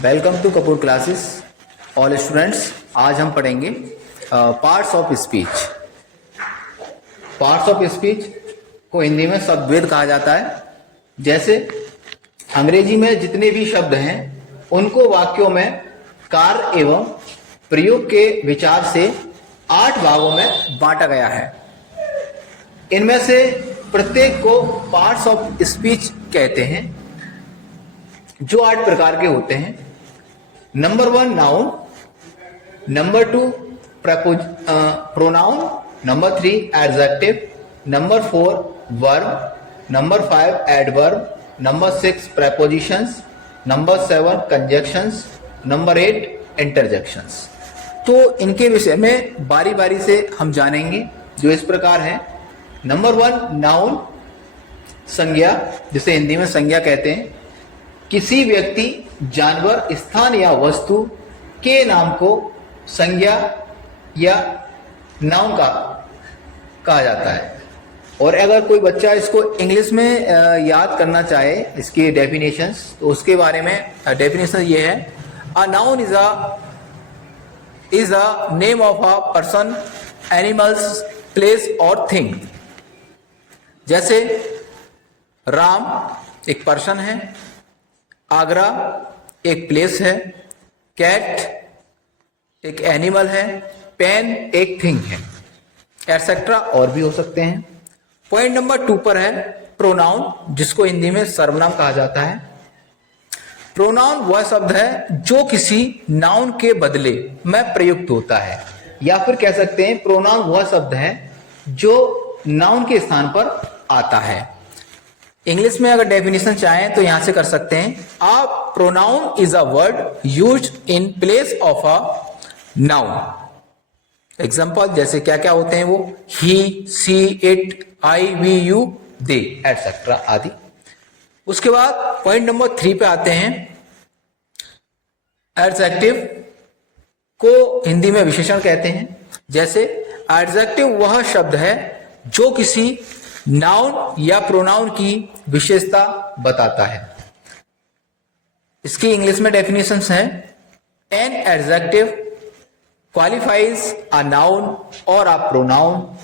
Welcome to Kapoor classes all students. आज हम पढ़ेंगे parts of speech. Parts of speech को हिंदी में शब्दभेद कहा जाता है। जैसे अंग्रेजी में जितने भी शब्द हैं उनको वाक्यों में कार्य एवं प्रयोग के विचार से 8 भागों में बांटा गया है। इनमें से प्रत्येक को पार्ट्स ऑफ स्पीच कहते हैं, जो 8 प्रकार के होते हैं। Number 1 noun, number 2 pronoun, number 3 adjective, number 4 verb, number 5 adverb, number 6 prepositions, number 7 conjunctions, number 8 interjections. तो इनके विषय में बारी बारी से हम जानेंगे, जो इस प्रकार है। नंबर 1 नाउन, संज्ञा, जिसे हिंदी में संज्ञा कहते हैं। किसी व्यक्ति, जानवर, स्थान या वस्तु के नाम को संज्ञा या नाउन का कहा जाता है। और अगर कोई बच्चा इसको इंग्लिश में याद करना चाहे इसकी डेफिनेशंस, तो उसके बारे में डेफिनेशन ये है, a noun is a name of a person, animals, place और थिंग। जैसे राम एक पर्सन है, आगरा एक प्लेस है, कैट एक एनिमल है, पेन एक थिंग है, एटसेट्रा और भी हो सकते हैं। पॉइंट नंबर 2 पर है प्रोनाउन, जिसको हिंदी में सर्वनाम कहा जाता है। प्रोनाउन वह शब्द है जो किसी नाउन के बदले में प्रयुक्त होता है, या फिर कह सकते हैं प्रोनाउन वह शब्द है जो नाउन के स्थान पर आता है। इंग्लिश में अगर डेफिनेशन चाहें तो यहां से कर सकते हैं, a pronoun is a word used in place of a noun. Example जैसे क्या क्या होते हैं वो, he, she, it, I, we, you, they, etcetera आदि। उसके बाद पॉइंट नंबर 3 पे आते हैं। एडजेक्टिव को हिंदी में विशेषण कहते हैं। जैसे एडजेक्टिव वह शब्द है जो किसी नाउन या प्रोनाउन की विशेषता बताता है। इसकी इंग्लिश में डेफिनेशंस हैं, an adjective qualifies a noun और अ प्रोनाउन।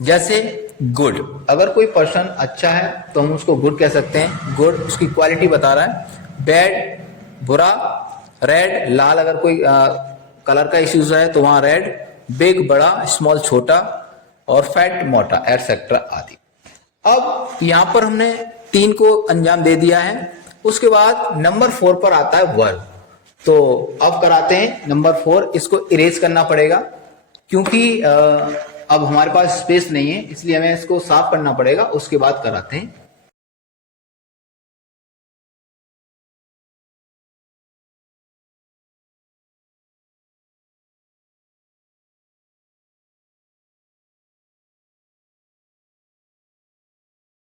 जैसे गुड, अगर कोई पर्सन अच्छा है तो हम उसको गुड कह सकते हैं, गुड उसकी क्वालिटी बता रहा है। बैड बुरा, रेड लाल, अगर कोई कलर का इश्यूज है तो वहां रेड, बिग बड़ा, स्मॉल छोटा और फैट मोटा, एटसेट्रा आदि। अब यहां पर हमने 3 को अंजाम दे दिया है। उसके बाद नंबर 4 पर आता है वर्ब। तो अब कराते हैं नंबर 4, इसको इरेज करना पड़ेगा क्योंकि अब हमारे पास स्पेस नहीं है, इसलिए हमें इसको साफ करना पड़ेगा। उसके बाद कराते हैं।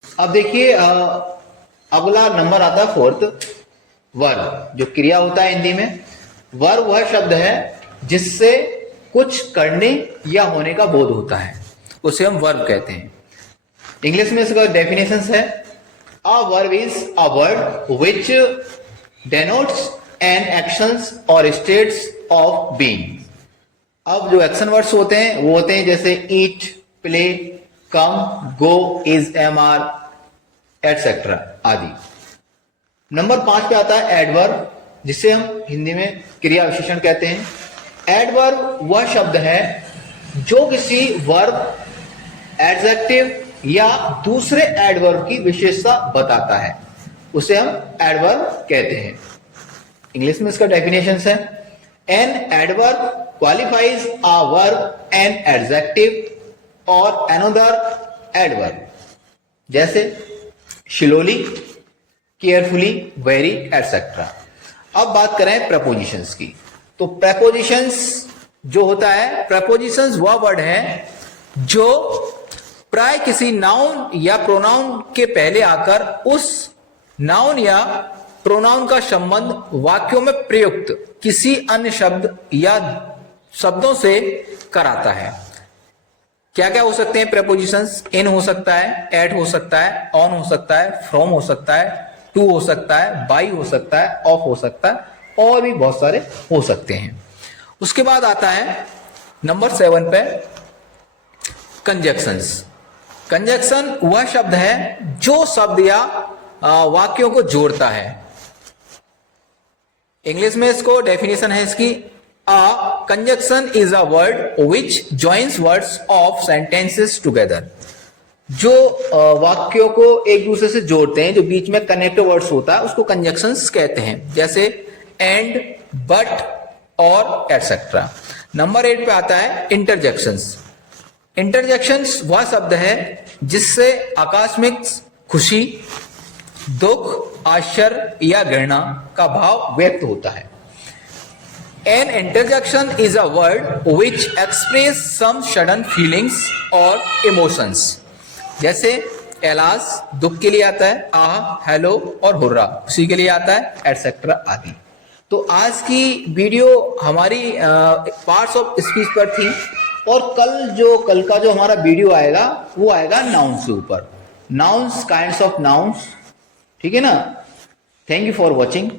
अब देखिए अगला नंबर आता है 4th, वर्ब, जो क्रिया होता है हिंदी में। वर्ब वह शब्द है जिससे कुछ करने या होने का बोध होता है, उसे हम वर्ब कहते हैं। इंग्लिश में इसका डेफिनेशन है, a verb is a word which denotes an actions और स्टेट्स ऑफ बीइंग। अब जो एक्शन वर्ड्स होते हैं वो होते हैं जैसे eat, play, come, go, is, am, are, etcetera आदि। नंबर 5 पे आता है एडवर्ब, जिसे हम हिंदी में क्रिया विशेषण कहते हैं। एडवर्ब वह शब्द है जो किसी वर्ब, एडजेक्टिव या दूसरे एडवर्ब की विशेषता बताता है, उसे हम एडवर्ब कहते हैं। इंग्लिश में इसका डेफिनेशन है, an adverb qualifies a verb, an adjective और अनदर एडवर्ब। जैसे स्लोली, केयरफुली, वेरी, एटसेट्रा। अब बात करें प्रपोजिशंस की, तो प्रपोजिशंस जो होता है, प्रपोजिशंस वह वर्ड है जो प्राय किसी नाउन या प्रोनाउन के पहले आकर उस नाउन या प्रोनाउन का संबंध वाक्यों में प्रयुक्त किसी अन्य शब्द या शब्दों से कराता है। क्या क्या हो सकते हैं प्रेपोजिशंस? इन हो सकता है, एट हो सकता है, ऑन हो सकता है, फ्रॉम हो सकता है, टू हो सकता है, बाई हो सकता है, ऑफ हो सकता है, और भी बहुत सारे हो सकते हैं। उसके बाद आता है नंबर 7 पे कंजक्शंस। कंजक्शन वह शब्द है जो शब्द या वाक्यों को जोड़ता है। इंग्लिश में इसको डेफिनेशन है इसकी, a conjunction is a word which joins words of sentences together. जो वाक्यों को एक दूसरे से जोड़ते हैं, जो बीच में कनेक्ट वर्ड्स होता है, उसको कंजक्शंस कहते हैं, जैसे एंड, बट और एटसेट्रा। नंबर 8 पे आता है इंटरजेक्शंस। इंटरजेक्शंस वह शब्द है जिससे आकस्मिक खुशी, दुख, आश्चर्य या घृणा का भाव व्यक्त होता है। An interjection is a word which express some sudden feelings or emotions। जैसे एलास दुख के लिए आता है, आह, हेलो और हुर्रा खुशी के लिए आता है, एटसेट्रा आदि। तो आज की वीडियो हमारी पार्ट्स ऑफ स्पीच पर थी, और कल का जो हमारा वीडियो आएगा वो आएगा नाउन्स के ऊपर, नाउन्स, काइंड्स ऑफ नाउन्स। ठीक है ना? Thank you for watching.